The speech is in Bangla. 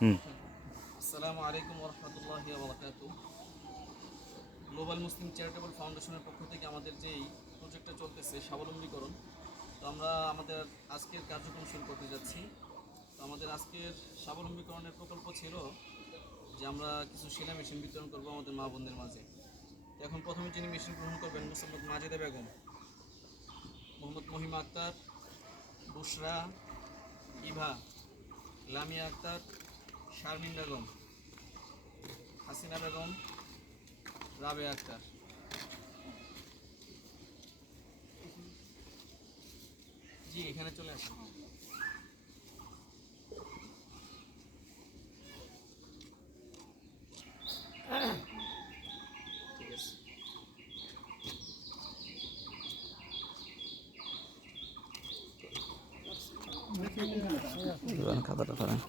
হুম। আসসালামু আলাইকুম ওয়া রাহমাতুল্লাহি ওয়া বারাকাতুহু। গ্লোবাল মুসলিম চ্যারিটেবল ফাউন্ডেশনের পক্ষ থেকে আমাদের যেই প্রজেক্টটা চলতেছে স্বাবলম্বীকরণ, তো আমরা আমাদের আজকের কার্যক্রম শুরু করতে যাচ্ছি। তো আমাদের আজকের স্বাবলম্বীকরণের প্রকল্প ছিল যে আমরা কিছু সেলাই মেশিন বিতরণ করব আমাদের মা বোনদের মাঝে। তো এখন প্রথমে যিনি মেশিন গ্রহণ করবেন মোসাম্মদ মাজেদা বেগম, মোহাম্মদ মহিমা আক্তার, বুশরা, ইভা, লামিয়া আক্তার, শারমিন বেগম, হাসিনা বেগম, রাবেয়া আক্তার। জি, এখানে চলে আসুন। ঠিক আছে। খাতাটা ধরেন।